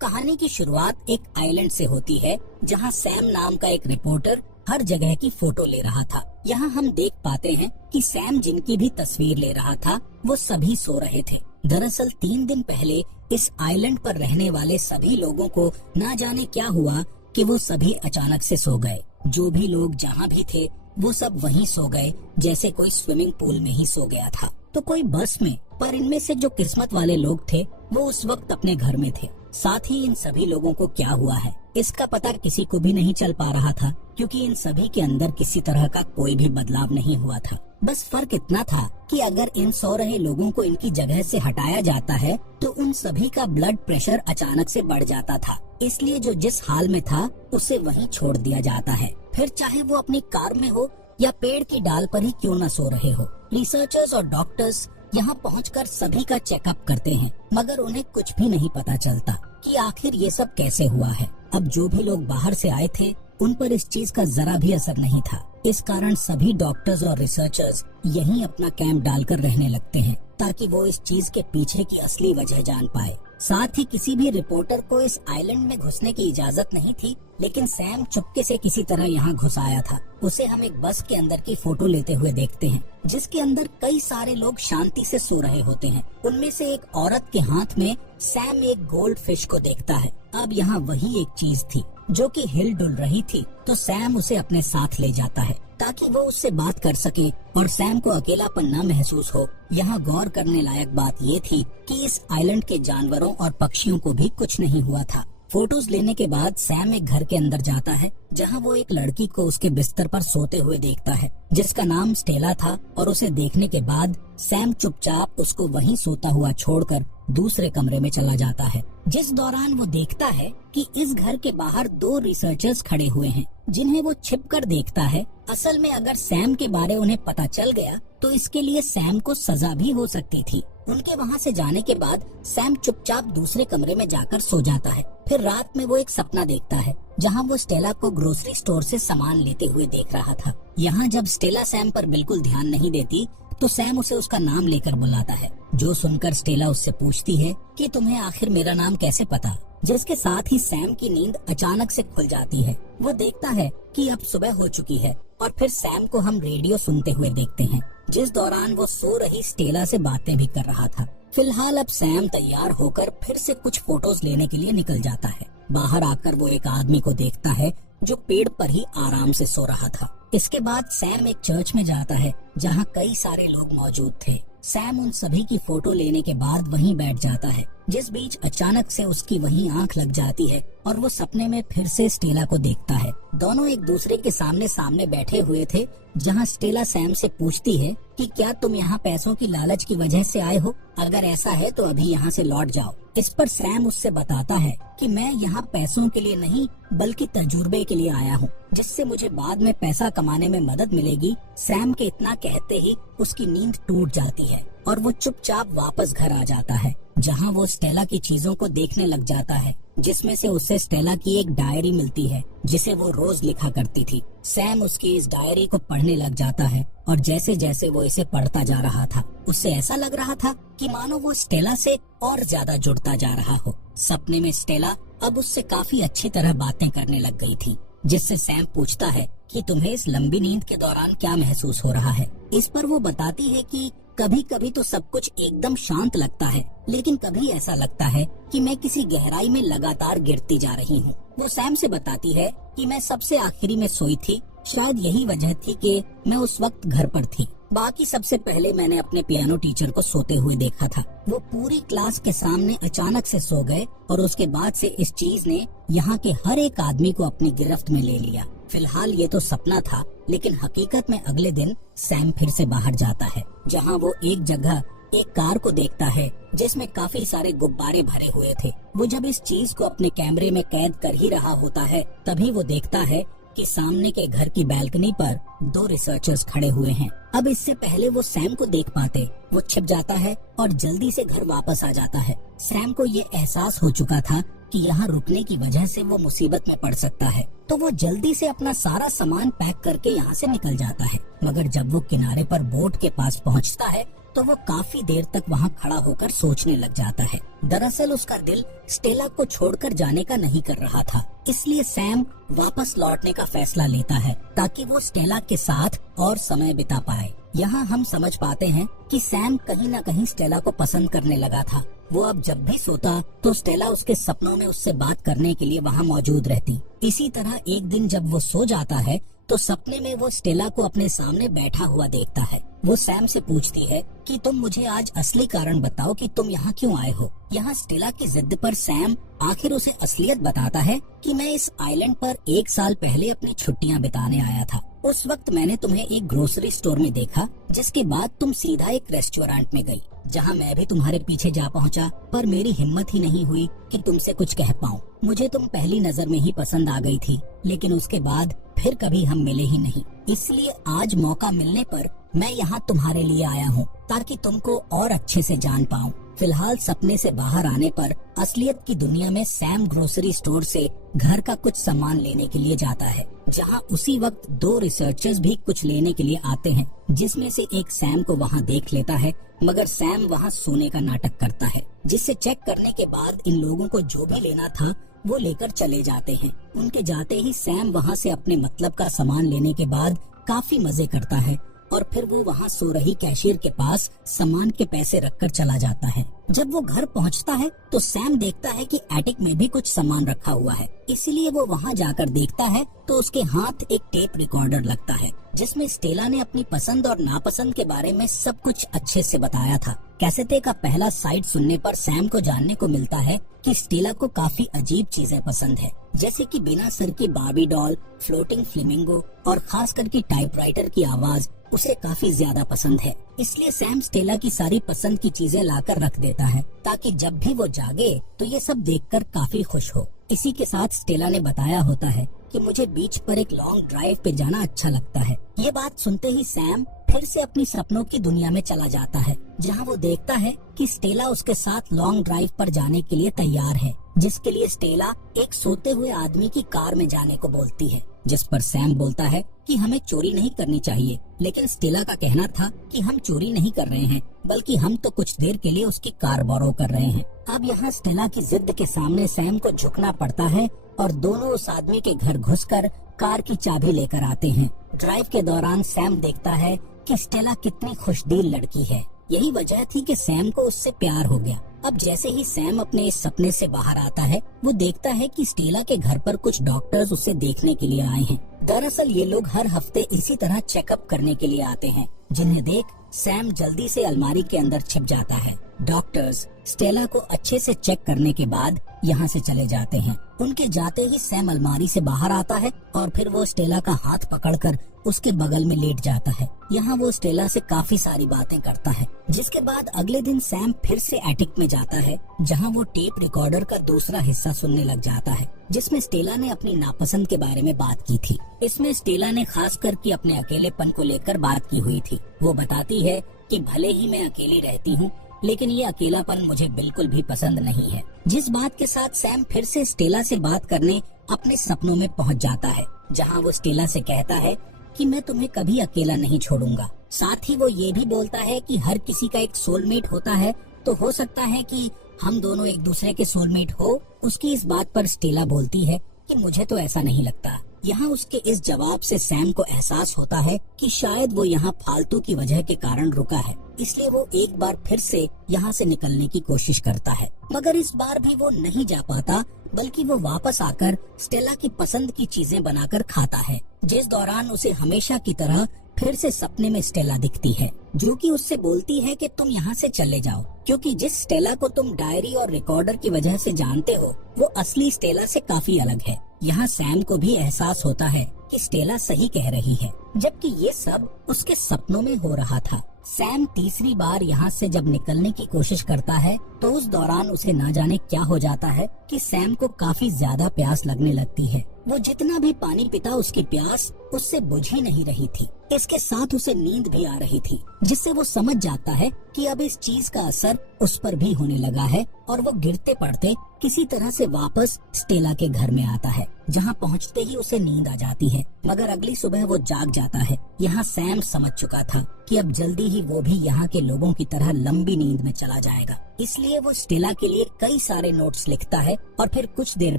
कहानी की शुरुआत एक आइलैंड से होती है जहाँ सैम नाम का एक रिपोर्टर हर जगह की फोटो ले रहा था। यहाँ हम देख पाते हैं कि सैम जिनकी भी तस्वीर ले रहा था वो सभी सो रहे थे। दरअसल 3 दिन पहले इस आइलैंड पर रहने वाले सभी लोगों को ना जाने क्या हुआ कि वो सभी अचानक से सो गए। जो भी लोग जहाँ भी थे वो सब वहीं सो गए, जैसे कोई स्विमिंग पूल में ही सो गया था। तो कोई बस में, पर इनमें से जो किस्मत वाले लोग थे वो उस वक्त अपने घर में थे। साथ ही इन सभी लोगों को क्या हुआ है इसका पता किसी को भी नहीं चल पा रहा था, क्योंकि इन सभी के अंदर किसी तरह का कोई भी बदलाव नहीं हुआ था। बस फर्क इतना था कि अगर इन सो रहे लोगों को इनकी जगह से हटाया जाता है तो उन सभी का ब्लड प्रेशर अचानक से बढ़ जाता था। इसलिए जो जिस हाल में था उसे वहीं छोड़ दिया जाता है, फिर चाहे वो अपनी कार में हो या पेड़ की डाल पर ही क्यों न सो रहे हो। रिसर्चर्स और डॉक्टर्स यहाँ पहुंचकर सभी का चेकअप करते हैं, मगर उन्हें कुछ भी नहीं पता चलता कि आखिर ये सब कैसे हुआ है। अब जो भी लोग बाहर से आए थे उन पर इस चीज का जरा भी असर नहीं था। इस कारण सभी डॉक्टर्स और रिसर्चर्स यहीं अपना कैंप डालकर रहने लगते हैं ताकि वो इस चीज के पीछे की असली वजह जान पाए। साथ ही किसी भी रिपोर्टर को इस आइलैंड में घुसने की इजाजत नहीं थी, लेकिन सैम चुपके से किसी तरह यहाँ घुस आया था। उसे हम एक बस के अंदर की फोटो लेते हुए देखते हैं, जिसके अंदर कई सारे लोग शांति से सो रहे होते हैं। उनमें से एक औरत के हाथ में सैम एक गोल्ड फिश को देखता है। अब यहाँ वही एक चीज थी जो कि हिल डुल रही थी, तो सैम उसे अपने साथ ले जाता है ताकि वो उससे बात कर सके और सैम को अकेलापन न महसूस हो। यहाँ गौर करने लायक बात ये थी कि इस आइलैंड के जानवरों और पक्षियों को भी कुछ नहीं हुआ था। फोटोज लेने के बाद सैम एक घर के अंदर जाता है जहाँ वो एक लड़की को उसके बिस्तर पर सोते हुए देखता है जिसका नाम स्टेला था, और उसे देखने के बाद सैम चुपचाप उसको वहीं सोता हुआ छोड़कर दूसरे कमरे में चला जाता है। जिस दौरान वो देखता है कि इस घर के बाहर 2 रिसर्चर्स खड़े हुए हैं जिन्हें वो छिपकर देखता है। असल में अगर सैम के बारे उन्हें पता चल गया तो इसके लिए सैम को सजा भी हो सकती थी। उनके वहाँ से जाने के बाद सैम चुपचाप दूसरे कमरे में जाकर सो जाता है। फिर रात में वो एक सपना देखता है जहाँ वो स्टेला को ग्रोसरी स्टोर से सामान लेते हुए देख रहा था। यहाँ जब स्टेला सैम पर बिल्कुल ध्यान नहीं देती तो सैम उसे उसका नाम लेकर बुलाता है, जो सुनकर स्टेला उससे पूछती है कि तुम्हें आखिर मेरा नाम कैसे पता। जिसके साथ ही सैम की नींद अचानक से खुल जाती है। वो देखता है कि अब सुबह हो चुकी है और फिर सैम को हम रेडियो सुनते हुए देखते हैं, जिस दौरान वो सो रही स्टेला से बातें भी कर रहा था। फिलहाल अब सैम तैयार होकर फिर से कुछ फोटोज लेने के लिए निकल जाता है। बाहर आकर वो एक आदमी को देखता है जो पेड़ पर ही आराम से सो रहा था। इसके बाद सैम एक चर्च में जाता है जहाँ कई सारे लोग मौजूद थे। सैम उन सभी की फोटो लेने के बाद वहीं बैठ जाता है, जिस बीच अचानक से उसकी वहीं आंख लग जाती है और वो सपने में फिर से स्टेला को देखता है। दोनों एक दूसरे के सामने सामने बैठे हुए थे, जहाँ स्टेला सैम से पूछती है कि क्या तुम यहाँ पैसों की लालच की वजह से आए हो? अगर ऐसा है तो अभी यहाँ से लौट जाओ। इस पर सैम उससे बताता है कि मैं यहाँ पैसों के लिए नहीं बल्कि तजुर्बे के लिए आया हूँ, जिससे मुझे बाद में पैसा कमाने में मदद मिलेगी। सैम के इतना कहते ही उसकी नींद टूट जाती है और वो चुपचाप वापस घर आ जाता है, जहाँ वो स्टेला की चीजों को देखने लग जाता है, जिसमें से उसे स्टेला की एक डायरी मिलती है जिसे वो रोज लिखा करती थी। सैम उसकी इस डायरी को पढ़ने लग जाता है और जैसे जैसे वो इसे पढ़ता जा रहा था उससे ऐसा लग रहा था कि मानो वो स्टेला से और ज्यादा जुड़ता जा रहा हो। सपने में स्टेला अब उससे काफी अच्छी तरह बातें करने लग गई थी, जिससे सैम पूछता है कि तुम्हें इस लंबी नींद के दौरान क्या महसूस हो रहा है। इस पर वो बताती है कि कभी कभी तो सब कुछ एकदम शांत लगता है, लेकिन कभी ऐसा लगता है कि मैं किसी गहराई में लगातार गिरती जा रही हूँ। वो सैम से बताती है कि मैं सबसे आखिरी में सोई थी, शायद यही वजह थी कि मैं उस वक्त घर पर थी। बाकी सबसे पहले मैंने अपने पियानो टीचर को सोते हुए देखा था। वो पूरी क्लास के सामने अचानक से सो गए और उसके बाद से इस चीज ने यहाँ के हर एक आदमी को अपनी गिरफ्त में ले लिया। फिलहाल ये तो सपना था, लेकिन हकीकत में अगले दिन सैम फिर से बाहर जाता है, जहाँ वो एक जगह एक कार को देखता है जिसमें काफी सारे गुब्बारे भरे हुए थे। वो जब इस चीज को अपने कैमरे में कैद कर ही रहा होता है, तभी वो देखता है कि सामने के घर की बैल्कनी पर 2 रिसर्चर्स खड़े हुए हैं। अब इससे पहले वो सैम को देख पाते, वो छिप जाता है और जल्दी से घर वापस आ जाता है। सैम को ये एहसास हो चुका था कि यहाँ रुकने की वजह से वो मुसीबत में पड़ सकता है, तो वो जल्दी से अपना सारा सामान पैक करके यहाँ से निकल जाता है। मगर जब वो किनारे पर बोट के पास पहुँचता है तो वो काफी देर तक वहाँ खड़ा होकर सोचने लग जाता है। दरअसल उसका दिल स्टेला को छोड़कर जाने का नहीं कर रहा था, इसलिए सैम वापस लौटने का फैसला लेता है ताकि वो स्टेला के साथ और समय बिता पाए। यहाँ हम समझ पाते हैं कि सैम कहीं न कहीं स्टेला को पसंद करने लगा था। वो अब जब भी सोता तो स्टेला उसके सपनों में उससे बात करने के लिए वहाँ मौजूद रहती। इसी तरह एक दिन जब वो सो जाता है तो सपने में वो स्टेला को अपने सामने बैठा हुआ देखता है। वो सैम से पूछती है कि तुम मुझे आज असली कारण बताओ कि तुम यहाँ क्यों आए हो। यहाँ स्टेला की जिद पर सैम आखिर उसे असलियत बताता है कि मैं इस आइलैंड पर 1 साल पहले अपनी छुट्टियाँ बिताने आया था। उस वक्त मैंने तुम्हें एक ग्रोसरी स्टोर में देखा, जिसके बाद तुम सीधा एक रेस्टोरेंट में गई, जहाँ मैं भी तुम्हारे पीछे जा पहुँचा, पर मेरी हिम्मत ही नहीं हुई कि तुमसे कुछ कह पाऊँ। मुझे तुम पहली नजर में ही पसंद आ गई थी, लेकिन उसके बाद फिर कभी हम मिले ही नहीं। इसलिए आज मौका मिलने पर मैं यहाँ तुम्हारे लिए आया हूँ ताकि तुमको और अच्छे से जान पाऊँ। फिलहाल सपने से बाहर आने पर असलियत की दुनिया में सैम ग्रोसरी स्टोर से घर का कुछ सामान लेने के लिए जाता है, जहाँ उसी वक्त 2 रिसर्चर्स भी कुछ लेने के लिए आते हैं, जिसमें से एक सैम को वहाँ देख लेता है, मगर सैम वहाँ सोने का नाटक करता है, जिससे चेक करने के बाद इन लोगों को जो भी लेना था वो लेकर चले जाते हैं। उनके जाते ही सैम वहाँ से अपने मतलब का सामान लेने के बाद काफी मजे करता है और फिर वो वहाँ सो रही कैशियर के पास सामान के पैसे रखकर चला जाता है। जब वो घर पहुँचता है तो सैम देखता है कि एटिक में भी कुछ सामान रखा हुआ है, इसलिए वो वहाँ जाकर देखता है तो उसके हाथ एक टेप रिकॉर्डर लगता है, जिसमें स्टेला ने अपनी पसंद और नापसंद के बारे में सब कुछ अच्छे से बताया था। कैसेटे का पहला साइड सुनने पर सैम को जानने को मिलता है कि स्टेला को काफी अजीब चीजें पसंद है, जैसे कि बिना सर की बार्बी डॉल, फ्लोटिंग फ्लेमिंगो और खास करके टाइपराइटर की आवाज उसे काफी ज्यादा पसंद है। इसलिए सैम स्टेला की सारी पसंद की चीजें लाकर रख देता है ताकि जब भी वो जागे तो ये सब देखकर काफी खुश हो। इसी के साथ स्टेला ने बताया होता है कि मुझे बीच पर एक लॉन्ग ड्राइव पे जाना अच्छा लगता है। ये बात सुनते ही सैम फिर से अपनी सपनों की दुनिया में चला जाता है, जहाँ वो देखता है कि स्टेला उसके साथ लॉन्ग ड्राइव पर जाने के लिए तैयार है, जिसके लिए स्टेला एक सोते हुए आदमी की कार में जाने को बोलती है, जिस पर सैम बोलता है कि हमें चोरी नहीं करनी चाहिए, लेकिन स्टेला का कहना था कि हम चोरी नहीं कर रहे हैं, बल्कि हम तो कुछ देर के लिए उसकी कार बोरो कर रहे हैं। अब यहाँ स्टेला की जिद के सामने सैम को झुकना पड़ता है और दोनों उस आदमी के घर घुसकर कार की चाबी लेकर आते हैं। ड्राइव के दौरान सैम देखता है कि स्टेला कितनी खुशदिल लड़की है। यही वजह थी कि सैम को उससे प्यार हो गया। अब जैसे ही सैम अपने इस सपने से बाहर आता है, वो देखता है कि स्टेला के घर पर कुछ डॉक्टर्स उसे देखने के लिए आए हैं। दरअसल ये लोग हर हफ्ते इसी तरह चेकअप करने के लिए आते हैं, जिन्हें देख सैम जल्दी से अलमारी के अंदर छिप जाता है। डॉक्टर्स स्टेला को अच्छे से चेक करने के बाद यहाँ से चले जाते हैं। उनके जाते ही सैम अलमारी से बाहर आता है और फिर वो स्टेला का हाथ पकड़कर उसके बगल में लेट जाता है। यहाँ वो स्टेला से काफी सारी बातें करता है, जिसके बाद अगले दिन सैम फिर से एटिक में जाता है, जहाँ वो टेप रिकॉर्डर का दूसरा हिस्सा सुनने लग जाता है, जिसमें स्टेला ने अपनी नापसंद के बारे में बात की थी। इसमें स्टेला ने खास करके अपने अकेलेपन को लेकर बात की हुई थी। वो बताती है कि भले ही मैं अकेली रहती हूँ, लेकिन ये अकेलापन मुझे बिल्कुल भी पसंद नहीं है। जिस बात के साथ सैम फिर से स्टेला से बात करने अपने सपनों में पहुंच जाता है, जहां वो स्टेला से कहता है कि मैं तुम्हें कभी अकेला नहीं छोड़ूंगा। साथ ही वो ये भी बोलता है कि हर किसी का एक सोलमेट होता है, तो हो सकता है कि हम दोनों एक दूसरे के सोलमेट हो। उसकी इस बात पर स्टेला बोलती है कि मुझे तो ऐसा नहीं लगता। यहाँ उसके इस जवाब से सैम को एहसास होता है कि शायद वो यहाँ फालतू की वजह के कारण रुका है, इसलिए वो एक बार फिर से यहाँ से निकलने की कोशिश करता है, मगर इस बार भी वो नहीं जा पाता, बल्कि वो वापस आकर स्टेला की पसंद की चीजें बनाकर खाता है, जिस दौरान उसे हमेशा की तरह फिर से सपने में स्टेला दिखती है, जो कि उससे बोलती है कि तुम यहाँ से चले जाओ, क्योंकि जिस स्टेला को तुम डायरी और रिकॉर्डर की वजह से जानते हो, वो असली स्टेला से काफी अलग है। यहाँ सैम को भी एहसास होता है कि स्टेला सही कह रही है, जबकि ये सब उसके सपनों में हो रहा था। सैम तीसरी बार यहाँ से जब निकलने की कोशिश करता है, तो उस दौरान उसे ना जाने क्या हो जाता है कि सैम को काफी ज्यादा प्यास लगने लगती है। वो जितना भी पानी पीता, उसकी प्यास उससे बुझ ही नहीं रही थी। इसके साथ उसे नींद भी आ रही थी, जिससे वो समझ जाता है कि अब इस चीज का असर उस पर भी होने लगा है, और वो गिरते पड़ते किसी तरह से वापस स्टेला के घर में आता है, जहाँ पहुँचते ही उसे नींद आ जाती है। मगर अगली सुबह वो जाग जाता है। यहाँ सैम समझ चुका था कि अब जल्दी ही वो भी यहाँ के लोगों की तरह लंबी नींद में चला जाएगा, इसलिए वो स्टेला के लिए कई सारे नोट्स लिखता है और फिर कुछ देर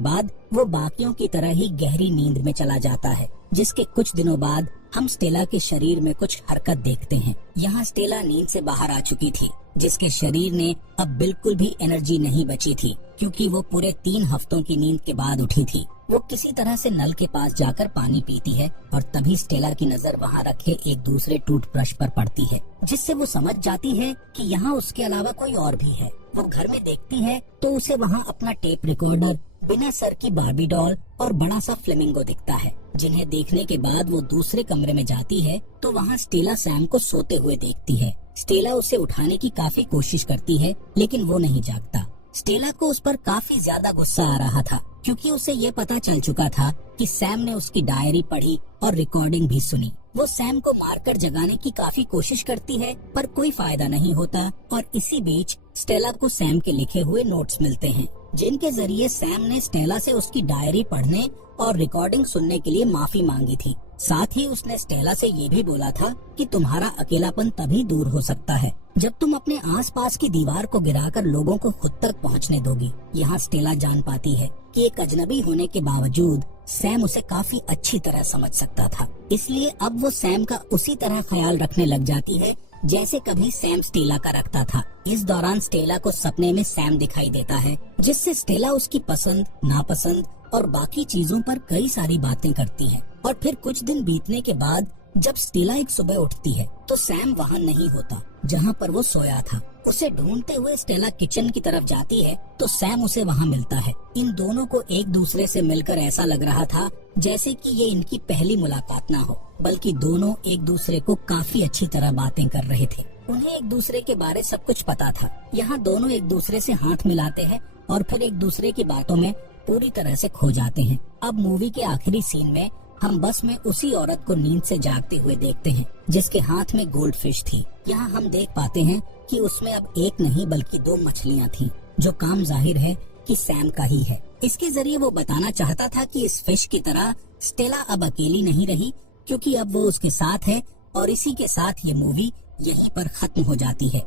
बाद वो बाकियों की तरह ही गहरी नींद में चला जाता है। जिसके कुछ दिनों बाद हम स्टेला के शरीर में कुछ हरकत देखते हैं। यहाँ स्टेला नींद से बाहर आ चुकी थी, जिसके शरीर ने अब बिल्कुल भी एनर्जी नहीं बची थी, क्योंकि वो पूरे 3 हफ्तों की नींद के बाद उठी थी। वो किसी तरह से नल के पास जाकर पानी पीती है और तभी स्टेला की नजर वहाँ रखे एक दूसरे टूथब्रश पर पड़ती है, जिससे वो समझ जाती है कि यहाँ उसके अलावा कोई और भी है। वो घर में देखती है तो उसे वहाँ अपना टेप रिकॉर्डर, बिना सर की बार्बी डॉल और बड़ा सा फ्लेमिंगो दिखता है, जिन्हें देखने के बाद वो दूसरे कमरे में जाती है तो वहाँ स्टेला सैम को सोते हुए देखती है। स्टेला उसे उठाने की काफी कोशिश करती है, लेकिन वो नहीं जागता। स्टेला को उस पर काफी ज्यादा गुस्सा आ रहा था, क्योंकि उसे ये पता चल चुका था कि सैम ने उसकी डायरी पढ़ी और रिकॉर्डिंग भी सुनी। वो सैम को मारकर जगाने की काफी कोशिश करती है, पर कोई फायदा नहीं होता और इसी बीच स्टेला को सैम के लिखे हुए नोट्स मिलते हैं, जिनके जरिए सैम ने स्टेला से उसकी डायरी पढ़ने और रिकॉर्डिंग सुनने के लिए माफी मांगी थी। साथ ही उसने स्टेला से ये भी बोला था कि तुम्हारा अकेलापन तभी दूर हो सकता है जब तुम अपने आसपास की दीवार को गिराकर लोगों को खुद तक पहुंचने दोगी। यहाँ स्टेला जान पाती है कि एक अजनबी होने के बावजूद सैम उसे काफी अच्छी तरह समझ सकता था, इसलिए अब वो सैम का उसी तरह ख्याल रखने लग जाती है जैसे कभी सैम स्टेला का रखता था। इस दौरान स्टेला को सपने में सैम दिखाई देता है, जिससे स्टेला उसकी पसंद, नापसंद और बाकी चीजों पर कई सारी बातें करती है। और फिर कुछ दिन बीतने के बाद जब स्टेला एक सुबह उठती है तो सैम वहाँ नहीं होता जहाँ पर वो सोया था। उसे ढूंढते हुए स्टेला किचन की तरफ जाती है तो सैम उसे वहाँ मिलता है। इन दोनों को एक दूसरे से मिलकर ऐसा लग रहा था जैसे कि ये इनकी पहली मुलाकात ना हो, बल्कि दोनों एक दूसरे को काफी अच्छी तरह बातें कर रहे थे। उन्हें एक दूसरे के बारे सब कुछ पता था। यहाँ दोनों एक दूसरे से हाथ मिलाते हैं और फिर एक दूसरे की बातों में पूरी तरह से खो जाते हैं। अब मूवी के आखिरी सीन में हम बस में उसी औरत को नींद से जागते हुए देखते हैं, जिसके हाथ में गोल्ड फिश थी। यहाँ हम देख पाते हैं कि उसमें अब एक नहीं बल्कि 2 मछलियाँ थीं, जो काम जाहिर है कि सैम का ही है। इसके जरिए वो बताना चाहता था कि इस फिश की तरह स्टेला अब अकेली नहीं रही, क्योंकि अब वो उसके साथ है। और इसी के साथ ये मूवी यहीं पर खत्म हो जाती है।